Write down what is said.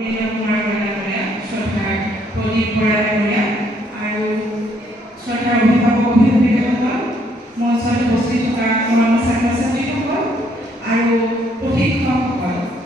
কুমাৰ বৰাডাঙৰীয়া, শ্ৰদ্ধাৰ প্ৰদীপ বৰাডাঙৰীয়া আৰু শ্ৰদ্ধাৰ অভিভাৱক অভিভাৱিকাসকল, মঞ্চত উপস্থিত থকা মৰমৰ ছাত্ৰ ছাত্ৰীসকল আৰু প্ৰশিক্ষকসকল।